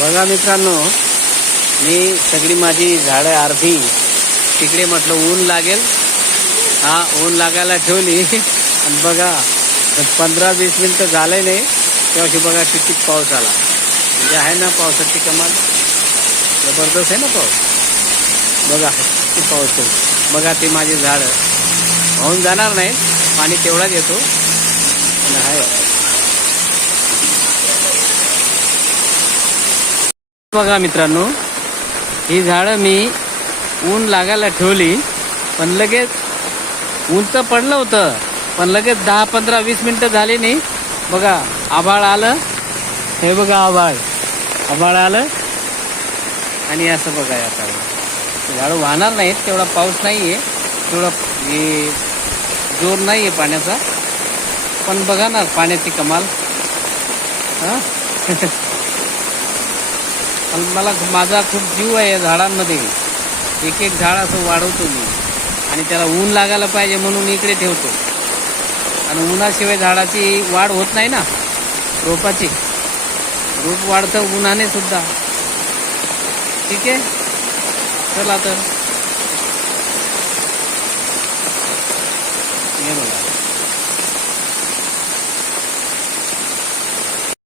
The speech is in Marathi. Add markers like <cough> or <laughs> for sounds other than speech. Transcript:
बघा मित्रांनो मी सगळी माझी झाडं अर्धी तिकडे म्हटलं ऊन लागेल. हा ऊन लागायला ठेवली. आणि बघा पंधरा वीस मिनिटं झाले नाही तेव्हा बघा किती पाऊस आला. म्हणजे आहे ना पावसाची कमाल. जबरदस्त आहे ना पाऊस? बघा किती पाऊस आहे. बघा ती माझी झाडं. होऊन जाणार नाही पाणी तेवढाच येतो. पण आहे बघा मित्रांनो ही झाडं मी ऊन लागायला ठेवली पण लगेच ऊन तर पडलं होतं. पण लगेच दहा पंधरा वीस मिनटं झाली नाही. बघा आभाळ आलं. हे बघा आभाळ. आभाळ आलं. आणि असं बघा आता. झाडं वाहणार नाहीत तेवढा पाऊस नाही आहे तेवढा हे जोर नाही आहे पाण्याचा. पण बघा ना पाण्याची कमाल. हां? <laughs> आणि मला माझा खूप जीव आहे या झाडांमध्ये. एक एक झाड असं वाढवतो मी. आणि त्याला ऊन लागायला पाहिजे म्हणून इकडे ठेवतो. आणि उन्हाशिवाय झाडाची वाढ होत नाही ना रोपाची. रोप वाढतं उन्हाने सुद्धा. ठीक आहे? चला तर. हे बघा.